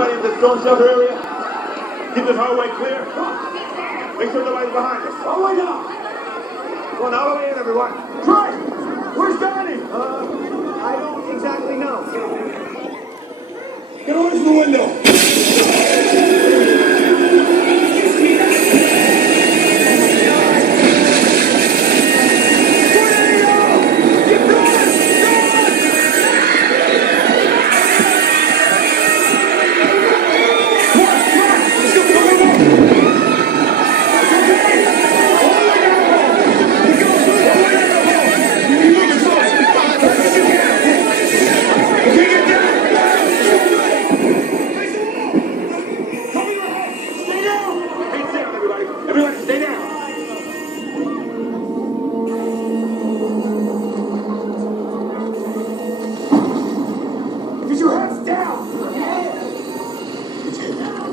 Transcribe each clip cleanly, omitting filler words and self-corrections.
everybody in the storm shelter area. Keep this hallway clear. Make sure nobody's behind us. All the way down. Come on, all the way in, everyone. Trey, where's Danny? I don't exactly know. Get away from the window. Everybody stay down. Get your heads down. Get your head down.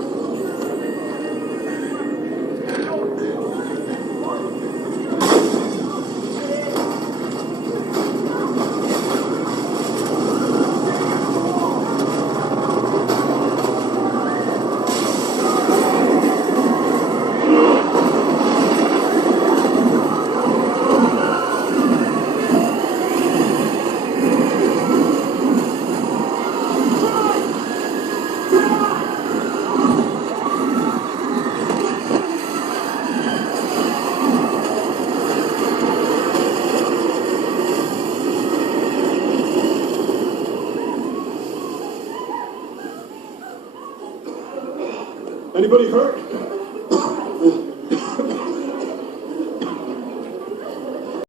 Anybody hurt?